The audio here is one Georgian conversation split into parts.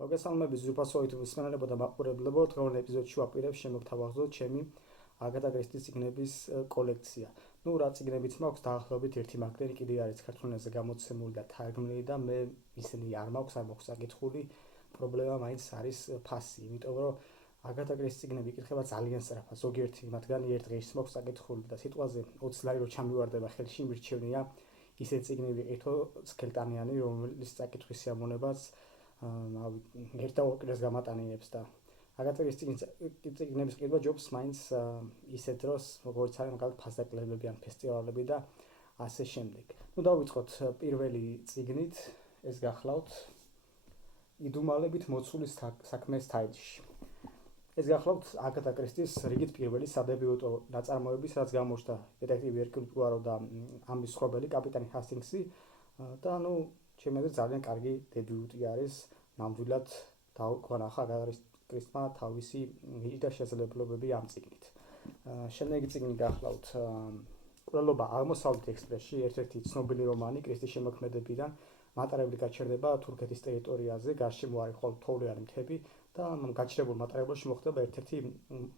მოგესალმებით ზრუფასო YouTube მსმენელებო და მაყურებლებო. დღევანდელ ეპიზოდში ვაპირებ შემოგთავაზოთ ჩემი აგატა კრისტის წიგნების კოლექცია. რა წიგნებიც მაქვს დაახლოებით ერთი მაგდენი კიდე არის ქართულ ენაზე გამოცემული და თარგმნილი და მე ისინი არ მაქვს საკითხული. პრობლემა მაინც არის ფასი, იმიტომ რომ აგატა კრისტის წიგნები იკითხება ძალიან სწრაფად. ზოგიერთი მათგანი ერთ დღეში მაქვს საკითხული და სიტყვაზე 20 ლარი რო ჩამივარდება ხელში მირჩევნია ისეთ წიგნები ვიყიდო სქელტანიანი, რომელიც საკითხვის სიამოვნებას ერთ და ორ კვირას გამატანიებს და აგატა კრისტის წიგნების ყიდვა ჯობს მაინც ისეთ დროს, როგორც არის მაგალითად ფასდაკლებები ან ფესტივალები და ასე შემდეგ. დავიწყოთ პირველი წიგნით, ეს გახლავთ იდუმალებით მოცული საქმეს თაილში. ეს გახლავთ აგატა კრისტის რიგით პირველი სადებიუტო ნაწარმოები, რაც გამოჩნდა დეტექტივი ერკიულ პუარო და ამის მსხვერპელი კაპიტანი ჰასტინგსი და ჩემი აზრით ძალიან კარგი დებიუტი არის. ნამდვილად დაგვანახა აგატა კრისტმა თავისი ნიჭი და შესაძლებლობები ამ წიგნით. შემდეგი წიგნი გახლავთ კვლელობა აღმოსავლეთ ექსპრესში, ერთ-ერთი ცნობილი რომანი კრისტის შემოქმედებიდან. მატარებლი გაჩერდება თურქეთის ტერიტორიაზე, გარშემო არის მხოლოდ თოვლიანი მთები და გაჩერებულ მატარებელში მოხდება ერთ-ერთი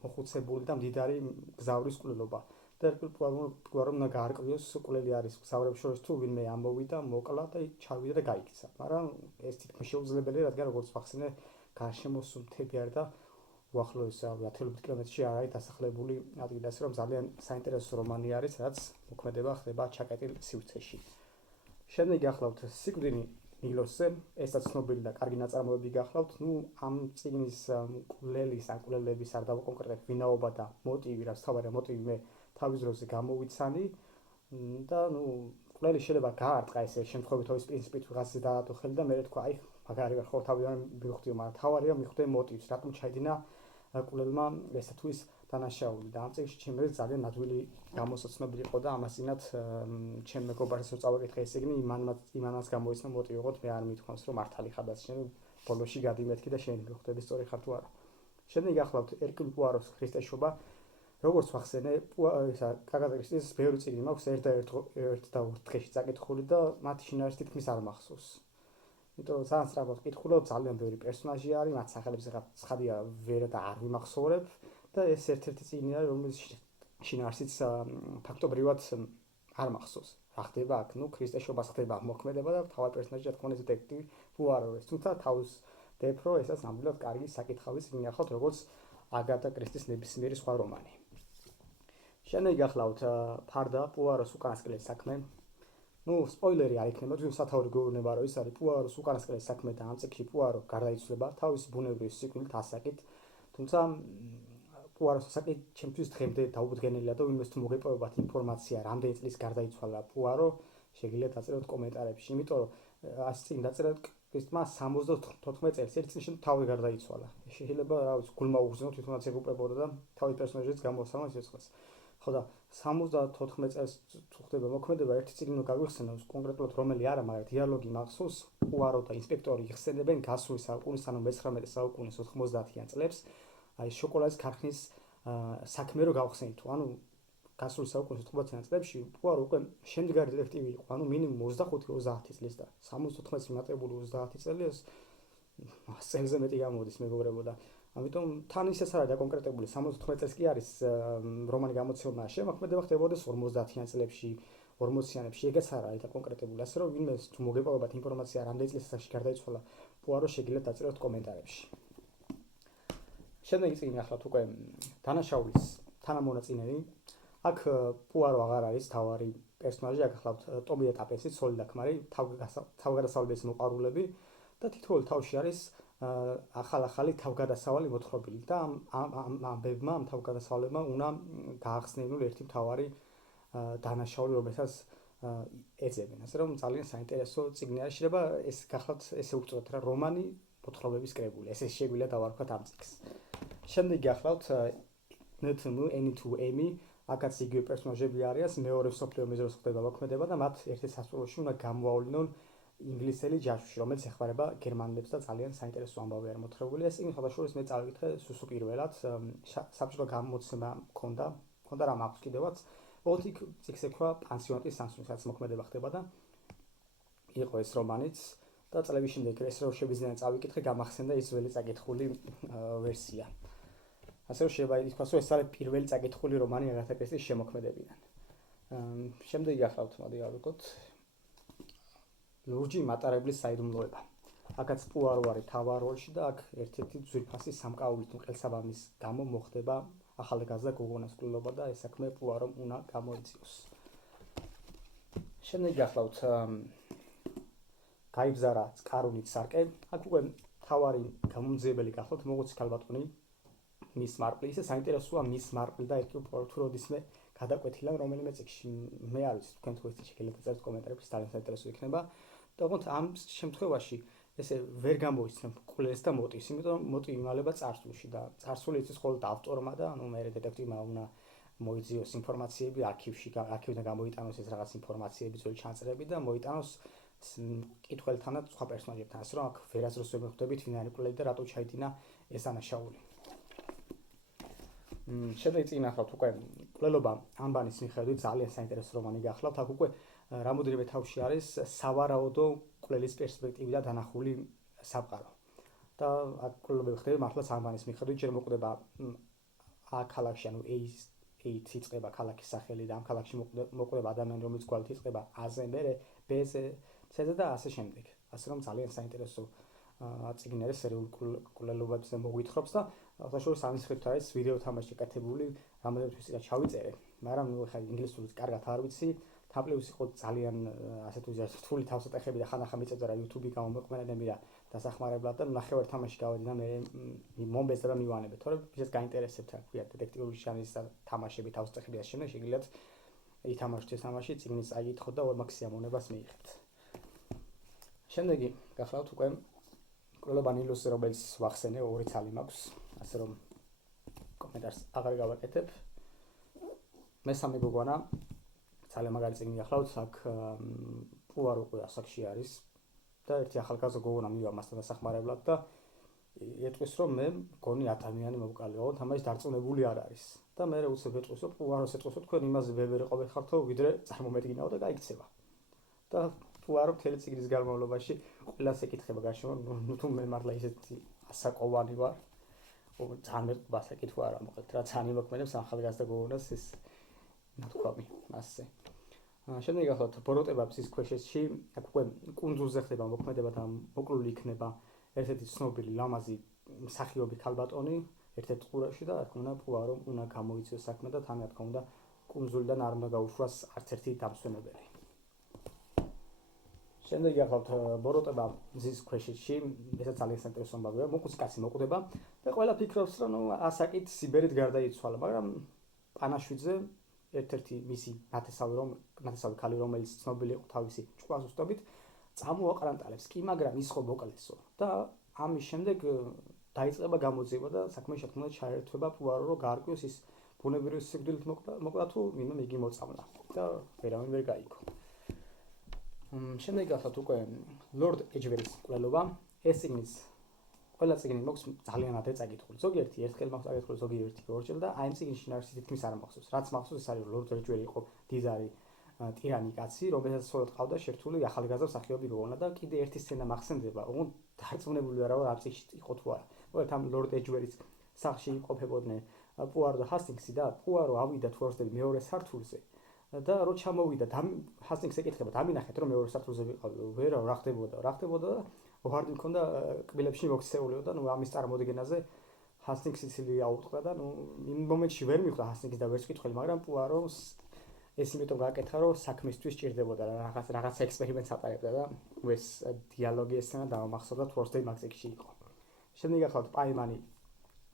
მოხუცებული და მდიდარი გზავრის კვლელობა. და ერკიულ პუარომ უნდა გაარკვიოს კვლელი არის გზავრებს შორის თუ ვინმე ამოვიდა, მოკლა და ჩავიდა და გაიქცა. მაგრამ ეს თითქმის შეუძლებელია, რადგან როგორც ვახსენე, გარშემო მთები არის და უახლოეს 10 კილომეტრში არ არის დასახლებული ადგილი, ასე რომ ძალიან საინტერესო რომანი არის, რაც მოქმედება ხდება ჩაკეტილ სივრცეში. შემდეგი გახლავთ სიკვდილი ნილოსზე, ესაც ცნობილი და კარგი ნაწარმოები გახლავთ. ამ წიგნის კვლელის ან კვლელების არ დავკონკრეტებ ვინაობა და მოტივი, რაც თავარი მოტივი მე თავის დროზე გამოვიცანი და კვლელი შეიძლება გაარტყა ესე შემთხვევით ის პრინციპით ვიღაცას დაადო ხელი და მე თქვა აი მაგარი ვარ ხო თავიდან მივხვდიო, მაგრამ თავარია მივხვდე მოტივს, რატომ ჩაიდინა კვლელმა ესა თუ ის დანაშაული და ამ წიგნში ჩემი აზრით ძალიან ნადვილი გამოსაცნობი იყო და ამასინათ ჩემ მეგობარს რო წავაკითხე ეს წიგნი იმანაც გამოიცნა მოტივი, ოღონდ მე არ მithქვამს რომ მართალი ხადაც შენ ბოლოში გადიმეთქი და შენ მივხვდები სწორი ხარ თუ არა. შემდეგი გახლავთ ერკიულ პუაროს ქრისტეშობა. როგორც ვახსენე, აგატა კრისტის ბევრი წიგნი მაქვს ერთ და ორ დღეში წაკითხული და მათი შინაარსი თითქმის არ მახსოვს. იმიტომ რომ ძალიან სწრაფად ვკითხულობ, ძალიან ბევრი პერსონაჟი არის, მათ სახელებს ცხადია ვერ და არ ვიმახსოვრებ და ეს ერთ-ერთი წიგნი არის, რომელიც შინაარსიც ფაქტობრივად არ მახსოვს. რა ხდება აქ? ქრისტეშობას ხდება მოქმედება და თავი პერსონაჟი რა თქმა უნდა დეტექტივი პუარო არის. თუმცა თავს დებ რომ ესაც ნამდვილად კარგი საკითხავი წიგნი ახლა როგორც აგატა კრისტის ნებისმიერი სხვა რომანი. შემდეგი გახლავთ ფარდა პუაროს უკანასკნელი საქმე. სპოილერი არ იქნება, თუ სათაური გვეუბნება რომ ის არის პუაროს უკანასკნელი საქმე და ამ წიგნში პუარო გარდაიცვლება თავისი ბუნებრივი სიკვდილით ასაკით. თუმცა პუაროს ასაკი ჩემთვის დღემდე დაუდგენელია და ვინმეს თუ მოგეპოვებათ ინფორმაცია რამდენი წლის გარდაიცვალა პუარო, შეგიძლიათ დაწეროთ კომენტარებში, იმიტომ რომ ეს წიგნი დაწერა კრისტმა 74 წელს, ერთ წელს თავი გარდაიცვალა. შეიძლება რა ვიცი, გულმა უგზნო თვითონაც ეგუპებოდა და თავი პერსონაჟიც გამოსამა სიცხეს. ხო და 74 წელს თუ ხდება მოქმედება, ერთი წიგნი გაგვიხსენოს კონკრეტულად რომელი არა, მაგრამ დიალოგი მახსოვს, პუარო და ინსპექტორი იხსენებენ გასული საუკუნის, ანუ მე-19 საუკუნის 90-იან წლებს, აი შოკოლადის ქარხნის საქმე რო გავხსენით, ანუ გასული საუკუნის 90-იან წლებში პუარო უკვე შემდგარი დეტექტივი იყო, ანუ მინიმუმ 25-30 წლის და 74-ში მატებული 30 წელი ეს 100 წელზე მეტი გამოდის მეგობრებო და ამიტომ თან ისეც არ არის დაკონკრეტებული 78 წელს კი არის რომანი გამოცემა შემოქმედება ხდებოდეს 50-იან წლებში 40-იანებში ეგეც არ არის დაკონკრეტებული ასე რომ ვინმე თუ მოგეპოვებათ ინფორმაცია რამდენი წლის ასაკში გარდაიცვალა პუარო შეგიძლიათ დაწეროთ კომენტარებში. შემდეგი წიგნი ახლა უკვე დანაშაულის თანამონაწილე. აქ პუარო აღარ არის თავარი პერსონაჟი, აქ ახლა ტობია ტაპესი, ცოლი და ქმარი, თავგადასავლის მოყვარულები და თითოეული თავში არის ახალ-ახალი თავგადასავალი მოთხრობილი და ამ ამბებმა, ამ თავგადასავლებმა უნდა გაახსნილ ერთი მთავარი დანაშაული, რომელსაც ეძებენ. ასე რომ ძალიან საინტერესო წიგნი არის, შეიძლება ეს გახლავთ ესე უწოდოთ რა რომანი მოთხრობების კრებული. ესე შეგვიძლია დავარქვათ ამ წიგნს. შემდეგი გახლავთ N2M, აქაც იგივე პერსონაჟები არიან, მეორე მსოფლიო ომის დროს ხდება მოქმედება და მათ ერთ-ერთ სასწაულში უნდა გამოავლინონ ინგლისელი ჯაშუში, რომელიც ეხმარება გერმანელებს და ძალიან საინტერესო ამბავი არის მოთხრებული. ეს წიგნი ხალხაშორის მე წავიკითხე სუსუ პირველად, საბჭოთა გამოცემა მქონდა რა მაქვს კიდევაც. ოთი წიგნს ეკვა პანსიონატის სამსუნი, სადაც მოქმედება ხდება და იყო ეს რომანიც და წლების შემდეგ ეს რო შეგიძლია წავიკითხე, გამახსენდა ის ძველი წაკითხული ვერსია. ასე რომ შეიძლება ითქვას, რომ ეს არის პირველი წაკითხული რომანი აგათა კრისტის შემოქმედებიდან. შემდეგი გახლავთ, მოდი ავიღოთ. ლურჯი მატარებლის საიდუმლოება. აქაც პუარო არის მთავარ როლში და აქ ერთ-ერთი ძვირფასი სამკაულის ყელსაბამის გამო მოხდება ახალგაზრდა გოგონას კვლელობა და ეს საქმე პუარომ უნდა გამოიწვიოს. შემდეგი გახლავთ გაიბზარა წყარუნით სარკე. აქ უკვე მთავარი გამომძიებელი გახლავთ მოღუცი ქალბატონი მის მარპლი. ისე საინტერესოა მის მარპლი და ერთი უფრო თუ როდისმე გადაკვეთილა რომელიმე წიგნში. მე არ ვიცი თქვენ თუ ეს შეგიძლიათ წერთ კომენტარებში, ძალიან საინტერესო იქნება. და ოღონდ ამ შემთხვევაში ესე ვერ გამოიცნებ კვლელს და მოტივს, იმიტომ რომ მოტივი იმალება წარსულში და წარსული იცის მხოლოდ ავტორმა და ანუ მე დეტექტივმა უნდა მოიძიოს ინფორმაციები არქივიდან გამოიტანოს ეს რაღაც ინფორმაციები, ძველი ჩანწერები და მოიტანოს კითხველთან და სხვა პერსონაჟებთან, ასე რომ აქ ვერასდროს ვერ მიხვდებით ვინ არის კვლელი და რატო ჩაიდინა ეს დანაშაული. შემდეგი წიგნი ნახავთ უკვე კვლელობა ამბანის მიხედვით ძალიან საინტერესო რომანი გახლავთ. აქ უკვე რამოდენიმე თავში არის სავარაუდო კვლელის პერსპექტივიდან დანახული სამყარო. და აქ კვლელობები ხდება მართლაც ამბანის მიხედვით, ჯერ მოკვდება აქ ქალაქში, ანუ A-ით იწყება ქალაქის სახელი და ამ ქალაქში მოკვდება ადამიანი, რომელიც გვალით იწყება A-ზე, მერე B-ზე, C-ზე და ასე შემდეგ. ასე რომ ძალიან საინტერესო წიგნი არის, სერიულ კვლელობებზე მოგვითხრობს და საშუალო ამის ხერხით არის ვიდეო თამაში გაკეთებული, რამოდენიმე თვის წინ ჩავიწერე, მაგრამ ნუ ხა ინგლისურით კარგად არ ვიცი. თამპლივს იყო ძალიან ასე თუ ისე რთული თავსატეხები და ხანახა მიწევდა რა YouTube-ი გამომეყმენებები და დასახმარებლად და ნახევარ თამაში გავედი და მე მომბეზდა და მივანებე, თორემ ვისაც გაინტერესებთ, ვთქვია, დეტექტიური ჟანრის თამაშები, თავსატეხები და შემდეგ შეგიძლიათ ითამაშოთ ეს თამაში, წიგნის წაიკითხოთ და ორ მაქსიმუმებას მიიღებთ. შემდეგი გახლავთ უკვე კვლელობა ნილოს, რომელიც ვახსენე, ორი ცალი მაქვს, ასე რომ კომენტარს აღარ გავაკეთებ. მესამე გოგონა ძალიან მაგარი წიგნი გახლავთ, აქ პუარო უკვე ასაკში არის და ერთი ახალგაზრდა გოგონა მივა მასთან დასახმარებლად და ეტყვის რომ მე მგონი ადამიანი მოვკალეო, თამაში დარწმუნებული არ არის. და მე უცებ ეტყვის რომ პუაროს ეტყვის რომ თქვენ იმაზე ვერ იყობთ ხართო, ვიდრე წარმომედგინაო და გაიქცევა. და პუარო მთელი წიგნის განმავლობაში ყველას ეკითხება გარშემო, ნუ თუ მე მართლა ისეთი ასაკოვანი ვარ, ძალიან მეტყობა საკითხვა არა მოკლედ, რა ძალიან იმოქმედებს ახალგაზრდა გოგონას ეს ნათქვამი მასზე. შემდეგ გახლავთ ბოროტება მზის ქვეშეთში, აქ უკვე კუნძულზე ხდება მოქმედება და მოკლული იქნება ერთ-ერთი ცნობილი ლამაზი მსახიობი ქალბატონი ერთ-ერთ ყურაში და რა თქმა უნდა პუარომ უნდა გამოიწვიოს საქმე და თან რა თქმა უნდა კუნძულიდან არ უნდა გაუშვას არც ერთი დამსვენებელი. შემდეგ გახლავთ ბოროტება მზის ქვეშეთში, ესაც ძალიან საინტერესო ამბავია, მოყუცი კაცი მოკვდება და ყველა ფიქრობს რომ ასაკით სიბერით გარდაიცვალა, მაგრამ პანაშვიდზე ერთ-ერთი მისი ნათესავი ქალი, რომელიც ცნობილი იყო თავისი ჭკუას უსტობით, წამოაყრანტალებს კი, მაგრამ ის ხო მოკლესო და ამის შემდეგ დაიწყება გამოძიება და საქმე შეთქმულად ჩაერთვება პუარო, რომ გაარკვიოს ის ბუნებრივი სიკვდილით მოკლა თუ ვინმე იგი მოწამლა და ვერავინ ვერ გაიგო. შემდეგ გახლავთ უკვე ლორდ ეჯვერის კვლელობა. ეს წიგნის ყველა წიგნი მაქვს ძალიან ადრე წაკითხული. ზოგიერთი ერთხელ მაქვს წაკითხული, ზოგიერთი ორჯერ და აი ამ წიგნში ნარსი თითქმის არ მახსოვს. რაც მახსოვს ეს არის ლორდ ეჯვერი იყო დიზარი ტირანი კაცი, რომელსაც სწორად ყავდა შერთული ახალგაზრდა მსახიობი გოგონა და კიდე ერთი სცენა მახსენდება, ოღონდ დარწმუნებული ვარ რომ ამ წიგნში იყო თუ არა. მოკლედ ამ ლორდ ეჯვერის სახლში იმყოფებოდნენ პუარო და ჰასტინგსი და პუარო ავიდა თუ არ ვცდები მეორე სართულზე. და რო ჩამოვიდა და ჰასტინგს ეკითხება, დამინახეთ რომ მეორე სართულზე ვიყავი, ვერა რა ხდებოდა და ვარდი მქონდა კბილებში მოქცეულიო და ნუ ამის წარმოდგენაზე ჰასტინგს იცილი აუტყდა და ნუ იმ მომენტში ვერ მიხვდა ჰასტინგს და ვერც კითხველი, მაგრამ პუაროს ეს იმიტომ გააკეთა რომ საქმისთვის ჭირდებოდა რაღაც ექსპერიმენტს ატარებდა და ეს დიალოგი ესენა დამახსოვდა თუ ორსდეი მაგზექში იყო. შემდეგ გახლავთ პაიმანი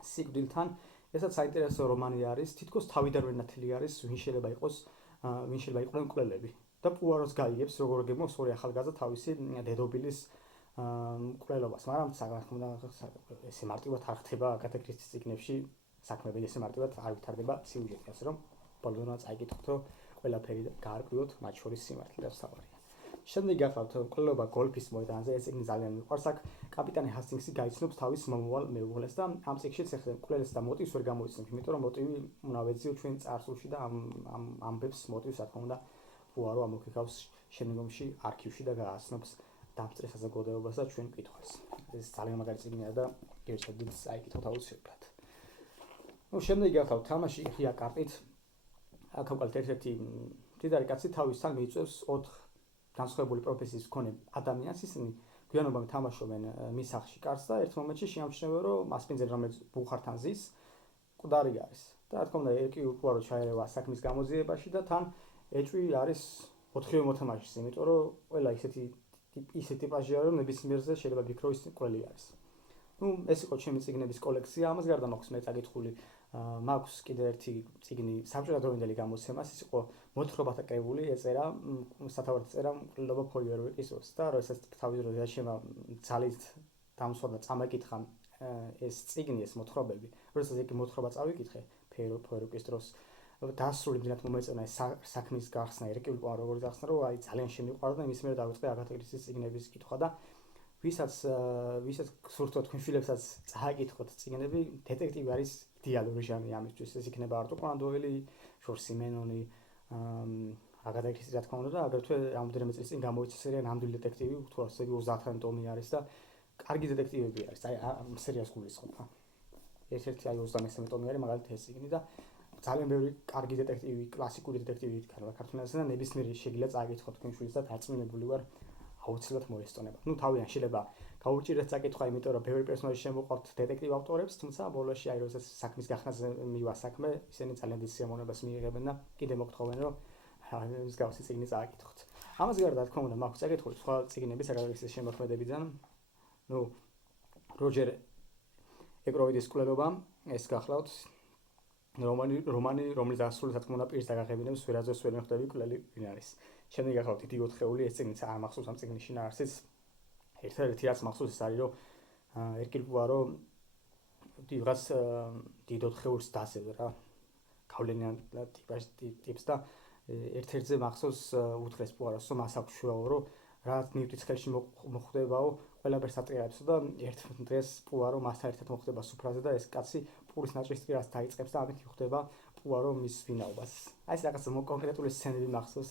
სიკვდილთან, ესაც საინტერესო რომანი არის, თითქოს თავიდანვე ნათელი არის, ვინ შეიძლება იყვნენ მკვლელები და პუაროს გაიგებს როგორ გემოს ორი ახალგაზრდა თავისი დედობილის მკვლელობას, მაგრამ ესე მარტივად არ ხდება აგათა კრისტის წიგნებში საქმეები, ესე მარტივად არ ვითარდება სიუჟეტი, ასე რომ ბოლოდან წაიკითხოთ, რომ ყველაფერი გაარკვიოთ, მათ შორის სიმართლე და სავარია. შემდეგ გახლავთ მკვლელობა გოლფის მოედანზე, ეს წიგნი ძალიან მიყვარს. აქ კაპიტანი ჰასტინგსი გაიცნობს თავის მომავალ მეუღლეს და ამ წიგნშიც ეხლა მკვლელს და მოტივს ვერ გამოიცნობს, იმიტომ რომ მოტივი უნდა ვეძიო ჩვენ წარსულში და ამ ამბებს მოტივს რა თქმა უნდა პუარო ამოქეკავს შემდგომში არქივში და გააცნობს დამწრე საზოგადოებას და ჩვენ კითხვას. ეს ძალიან მაგარი წიგნია და გერჩევდით აიკითხოთ აუცილებლად. შემდეგი გახლავთ თამაში ღია კარტით. აქ ვყავთ ერთ-ერთი მდიდარი კაცი თავისთან მიიწევს 4 განსხვავებული პროფესიის მქონე ადამიანს, ისინი გვიანობამ თამაშობენ მის სახლში კარს და ერთ მომენტში შეამჩნევა, რომ მასპინძელი, რომელიც ბუხართან ზის, მკვდარი არის. და რა თქმა უნდა, ეკი უყურო ჩაერევა საქმის გამოძიებაში და თან ეჭვი არის 4-ივე მოთამაშის, იმიტომ რომ ყველა ისეთი ტიპაჟი არის, რომ ნებისმიერზე შეიძლება გიქრო ის ყველი არის. ეს იყო ჩემი წიგნების კოლექცია. ამას გარდა მაქვს მე წაკითხული, მაქვს კიდევ ერთი წიგნი საბჭოთადროინდელი გამოცემას, ის იყო მოთხრობათა კრებული, ეწერა სათავად წერა მკვლელობა ფოიერვიკის დროს და როდესაც თავის დროზე შემა ძალით დამსვა და წამეკითხა ეს წიგნი, ეს მოთხრობები, როდესაც ეგ მოთხრობა წავიკითხე ფოიერვიკის დროს დასრული მძინათ მომეწონა ეს საქმის გახსნა, ერკილი ყვა როგორ გახსნა, რომ აი ძალიან შემიყვარდა და იმის მერე დავიწყე აგათა კრისტის წიგნების კითხვა და ვისაც გსურთოთ თქვენ შვილებსაც წააკითხოთ წიგნები, დეტექტივი არის იდეალური ჟანრი ამისთვის. ეს იქნება არტურ კონან დოილი, ჟორჟ სიმენონი, აგათა კრისტი რა თქმა უნდა და აგრეთვე რამოდენიმე წლის წინ გამოიცა სერია ნამდვილი დეტექტივი, თუ ასე 30 ტომი არის და კარგი დეტექტივები არის. აი ამ სერიას გულისხმობ. ერთ-ერთი აი 33 ტომი არის მაგალითად ეს წიგნი და ძალიან ბევრი კარგი დეტექტივი, კლასიკური დეტექტივი იქნება ქართულენაზე და ნებისმიერი შეგიძლია წააკითხოთ თქვენ შვილს და დარწმუნებული ვარ აუცილებლად მოესწონებათ. თავიდან შეიძლება გაუჭირდეთ წაკითხვა, იმიტომ რომ ბევრი პერსონაჟი შემოყვართ დეტექტივ ავტორებს, თუმცა ბოლოში აი როდესაც საქმის გახსნაზე მივა საქმე, ისინი ძალიან დიდ სიამოვნებას მიიღებენ და კიდე მოგთხოვენ, რომ მსგავსი წიგნი წააკითხოთ. ამას გარდა, რა თქმა უნდა, მაქვს წაკითხული სხვა წიგნები საკრებისის შემოქმედებიდან. როჯერ ეკროვიდის მკვლელობა, ეს გახლავთ რომანი, რომელიც დასრულდა თქმა უნდა პირს დაგაღებინებს, ვერაზეც ვერ მიხვდები მკვლელი ვინ არის. შემდეგ გახლავთ დიდი 4-ეული, ეს წიგნიც არ მახსოვს ამ წიგნის შინაარსიც. ერთ-ერთი რაც მახსოვს ის არის, რომ ერკილ პუარო ვიღაც დიდ 4-ეულს დასევდა რა. გავლენიან ტიპს და ერთ-ერთზე მახსოვს უთხრეს პუაროს, რომ მას აქვს შუაო, რომ რაც ნივთის ხელში მოხვდებაო, ყველაფერს ატრიალებსო და ერთ დღეს პუარო მასთან ერთად მოხვდება სუფრაზე და ეს კაცი პურის ნაჭრისწირას დაიწყებს და ამით მიხვდება პუარო მის ვინაობას. აი ეს რაღაც კონკრეტული სცენები მახსოვს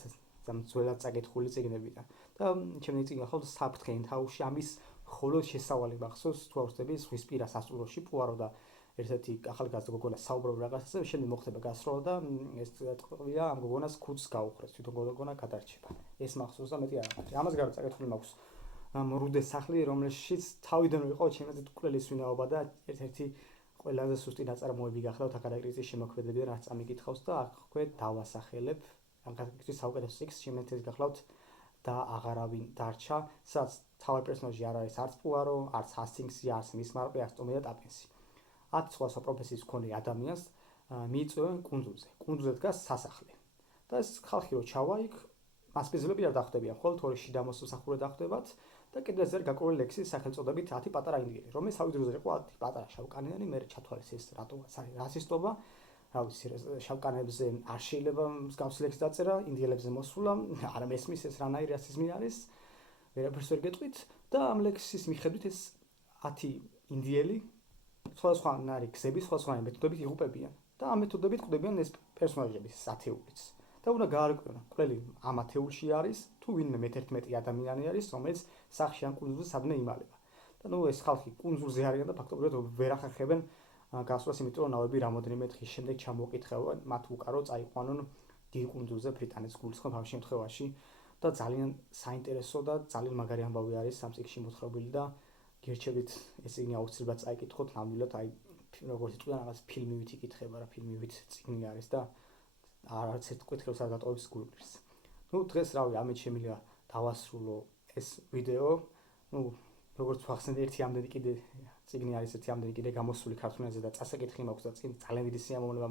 ძველად წაკითხული წიგნებიდან. და ჩემი წიგნი ახლა საფრთხე ინთაუში ამის მხოლოდ შესავალი მახსოვს, თუ არ ვხდები ზღვისპირა სასტუმროში პუარო და ერთ-ერთი ახალგაზრდა გოგონა საუბრობ რაღაცაზე, შემდეგ მოხდება გასროლა და ეს ტყვია ამ გოგონას ქუდს გაუხრეს, თვითონ გოგონა გადარჩება. ეს მახსოვს და მეტი არ არის. ამას გარდა წაკითხული მაქვს მრუდეს სახლი, რომელშიც თავიდან იყო ჩემზე მკვლელის ვინაობა და ერთ-ერთი ყველაზე სუსტი ნაწარმოები გახლავთ აგათა კრისტის შემოქმედებიდან, რაც წამიკითხავს და აქვე დავასახელებ აგათა კრისტის საუკეთესო წიგნს, შემდეგს გახლავთ და აღარავინ დარჩა, სადაც თავი პერსონაჟი არ არის არც პუარო, არც ჰასტინგსი, არც მის მარყი, არც ტომი და ტაპენსი. 10 სხვა პროფესიის მქონე ადამიანს მიიწვევენ კუნძულზე. კუნძულზე დგას სასახლე. და ეს ხალხი რო ჩავა იქ, მასპინძლები არ დახვდებიან, ხოლმე თორე შიდა მოსახურე დახვდებათ და კიდევ ეს არის გაკრული ლექსის სახელწოდებით 10 პატარა ინდიელი, რომელიც თავის დროზე იყო 10 პატარა შავკანიანი, მე ჩათვალეს ეს რატომაც არის რასისტობა. რა ვიცი, შავკანებზე არ შეიძლება მსგავსი ლექსი დაწერა, ინდიელებზე მოსულა, არ მესმის ეს რანაირი რასიზმი არის. ვერაფერს ვერ გეტყვით და ამ ლექსის მიხედვით ეს 10 ინდიელი სხვადასხვანაირი გზების, სხვადასხვანაირი მეთოდებით იღუპებიან და ამ მეთოდებით ყვდებიან ეს პერსონაჟების ათეულიც. და უნდა გაარკვიონ, ყველი ამ ათეულში არის თუ ვინმე მე-11 ადამიანი არის, რომელიც სახლში ან კუნძულზე სადმე იმალება. და ეს ხალხი კუნძულზე არიან და ფაქტობრივად ვერ ახერხებენ გასვლას, იმიტომ რომ ნავები რამოდენიმე დღის შემდეგ ჩამოუკითხავენ, მათ უკარო წაიყვანონ დიდ კუნძულზე ბრიტანეთის გულისხმობ ამ შემთხვევაში და ძალიან საინტერესო და ძალიან მაგარი ამბავი არის ამ წიგნში მოთხრობილი და გერჩევით ეს წიგნი აუცილებლად წაიკითხოთ, ნამდვილად აი როგორც იტყვიან რაღაც ფილმივით იკითხება რა, ფილმივით წიგნი არის და არც ერთ კითხავს არ გატოვებს გულს. დღეს რავი, ამით შემიძლია დავასრულო ეს ვიდეო. როგორც ვახსენე, ერთი ამდენი კიდე წიგნი არის, ერთი ამდენი კიდე გამოსული ქართულენაზე და წასაკითხი მაქვს და წინ ძალიან დიდი სიამოვნება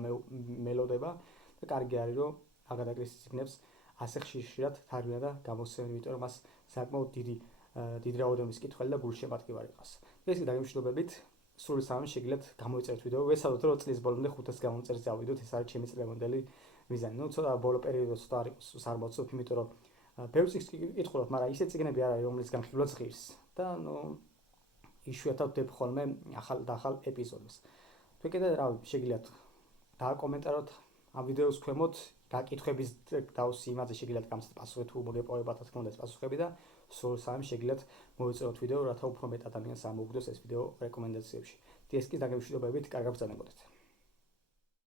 მელოდება და კარგი არის რომ აგათა კრისტის წიგნებს ასე ხშირად თარგმნა და გამოსცემენ, იმიტომ რომ მას საკმაოდ დიდი რაოდენობის კითხველი და გულშემატკივარი ყავს. ეს დაგემშვიდობებით, სრული სამი შეგიძლიათ გამოიწერეთ ვიდეო. ვესაუბროთ რომ წლის ბოლომდე 500 გამომწერს ავიდოთ, ეს არის ჩემი წლევანდელი მიზანი. ცოტა ბოლო პერიოდში ცოტა არ იყოს სარმოცობ, იმიტომ რომ ბევრი წიგნს კითხულობ, მაგრამ ისეთი წიგნები არ არის, რომლის განხილვაც ღირს და იშვიათად ვდებ ხოლმე ახალ და ახალ ეპიზოდებს. თქვენ კიდე რა შეგიძლიათ დააკომენტაროთ ამ ვიდეოს ქვემოთ, რა კითხვების დავსი იმაზე შეგიძლიათ გამცეთ პასუხი თუ მოგეპოვებათ, რა თქმა უნდა ეს პასუხები და სულ 3 შეგიძლიათ მოვიწეროთ ვიდეო, რათა უფრო მეტ ადამიანს ამოუგდოს ეს ვიდეო რეკომენდაციებში. ეს კი დაგემშვიდობებით, კარგად ბრძანებოდეთ.